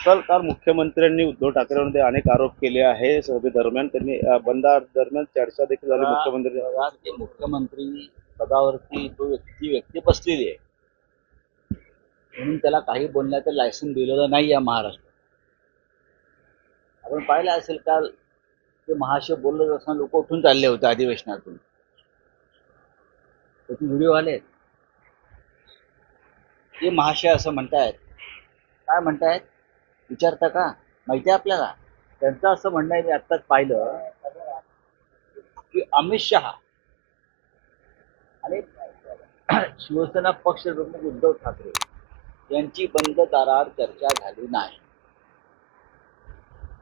काल काल मुख्यमंत्र्यांनी उद्धव ठाकरेंमध्ये अनेक आरोप केले आहे. सभे दरम्यान त्यांनी बंदा दरम्यान चर्चा देखील झाली मुख्यमंत्री मुख्यमंत्री पदावरती तो व्यक्ती व्यक्ती बसलेली आहे. म्हणून त्याला काही बोलण्याचं लायसन दिलेलं नाही या महाराष्ट्रात. आपण पाहिलं असेल काल ते महाशय बोलत असताना लोक उठून चालले होते अधिवेशनातून. त्याचे व्हिडिओ आले ते महाशय असं म्हणतायत. काय म्हणतायत? विचारता का? माहिती आहे आपल्याला? त्यांचं असं म्हणणं आहे मी आत्ताच पाहिलं की अमित शहा आणि शिवसेना पक्ष प्रमुख उद्धव ठाकरे यांची बंद दारावर चर्चा झाली नाही.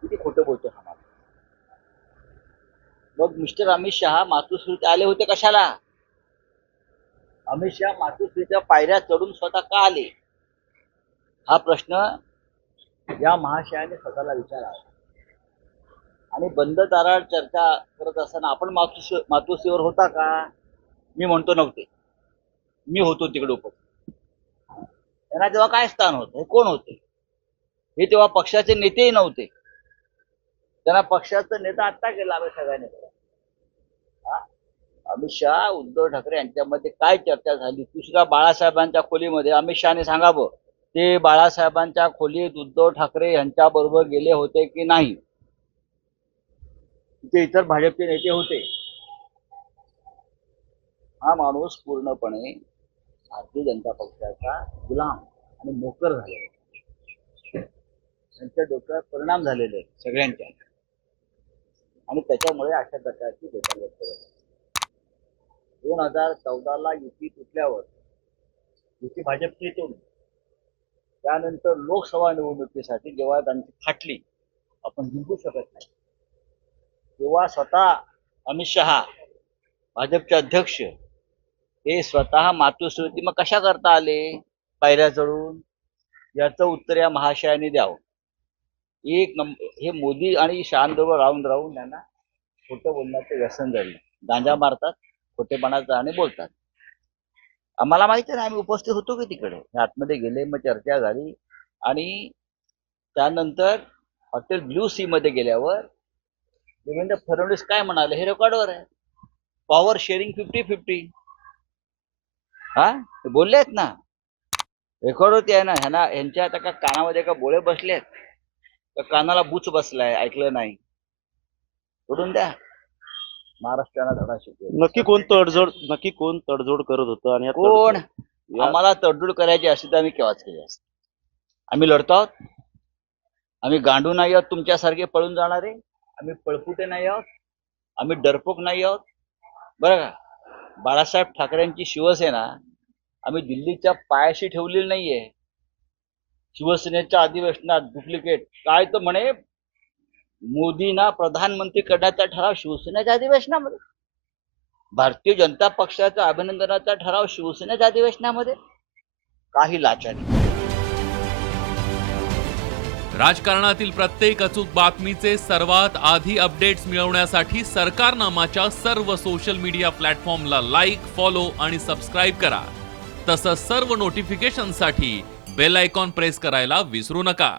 किती खोटं बोलतो हा मग मिस्टर अमित शहा मातोश्रीत आले होते कशाला? अमित शहा मातोश्रीच्या पायऱ्या चढून स्वतः का आले? हा प्रश्न या महाशयाने स्वतःला विचारावं. आणि बंद दारात चर्चा करत असताना आपण मातोश्री मातोश्रीवर होता का? मी म्हणतो नव्हते. मी होतो तिकडे उपस्थित. त्यांना तेव्हा काय स्थान होतं? हे कोण होते? हे तेव्हा पक्षाचे नेतेही नव्हते. त्यांना पक्षाचा नेता आत्ता केला आम्ही सगळ्यांनी हा? अमित शहा उद्धव ठाकरे यांच्यामध्ये काय चर्चा झाली? दुसऱ्या बाळासाहेबांच्या खोलीमध्ये अमित शहाने सांगावं. ते बाळासाहेबांच्या खोलीत उद्धव ठाकरे यांच्या बरोबर गेले होते की नाही? तिथे इतर भाजपचे नेते होते. हा माणूस पूर्णपणे भारतीय जनता पक्षाचा गुलाम आणि मोकर झालेला त्यांच्या डोक्यात परिणाम झालेले आहेत सगळ्यांच्या. आणि त्याच्यामुळे अशा प्रकारची बेकार व्यक्त दोन हजार चौदाला युती तुटल्यावर युती भाजपची येतो त्यानंतर लोकसभा निवडणुकीसाठी जेव्हा त्यांची फाटली आपण जिंकू शकत नाही. तेव्हा स्वतः अमित शहा भाजपचे अध्यक्ष हे स्वतः मातृश्रुती मग कशा करता आले? पायऱ्या चढून? याचं उत्तर या महाशयाने द्यावं. एक नंबर हे मोदी आणि शहांबरोबर राहून राहून त्यांना खोटं बोलण्याचं व्यसन झालं. गांजा मारतात खोटेपणाचं आणि बोलतात. मला माहिती नाही आम्ही उपस्थित होतो की तिकडे? आतमध्ये गेले मग चर्चा झाली आणि त्यानंतर हॉटेल ब्ल्यू सी मध्ये गेल्यावर देवेंद्र फडणवीस काय म्हणाले? हे रेकॉर्डवर आहे. पॉवर शेअरिंग फिफ्टी फिफ्टी हा? ते बोलले आहेत ना. रेकॉर्ड होती आहे ना. ह्यांना ह्यांच्या आता का कानामध्ये का बोळे बसलेत? का कानाला बुच बसलाय? ऐकलं नाही. सोडून द्या. महाराष्ट्राला धडा शिकवेल. नक्की कोण तडजोड नक्की कोण तडजोड करत होतं आणि या कोण? तडजोड- या- आम्हाला तडजोड करायची असती तर आम्ही केव्हाच केली असती आम्ही लढतो आहोत. आम्ही गांडू नाही आहोत तुमच्यासारखे पळून जाणारे. आम्ही पळपुटे नाही आहोत. आम्ही डरपोक नाही आहोत. बरं का? बाळासाहेब ठाकरेंची शिवसेना आम्ही दिल्लीच्या पायाशी ठेवलेली नाहीये. शिवसेनेच्या अधिवेशनात डुप्लिकेट काय तर म्हणे मोदींना प्रधानमंत्री करण्याचा ठराव शिवसेनेच्या अधिवेशनामध्ये. भारतीय जनता पक्षाचा अभिनंदनाचा ठराव शिवसेनेच्या अधिवेशनामध्ये. काही लाचारी. राजकारणातील प्रत्येक अचूक बातमीचे सर्वात आधी अपडेट्स मिळवण्यासाठी सरकारनामाच्या सर्व सोशल मीडिया प्लॅटफॉर्मला लाईक फॉलो आणि सबस्क्राईब करा. तसंच सर्व नोटिफिकेशनसाठी बेल आयकॉन प्रेस करायला विसरू नका.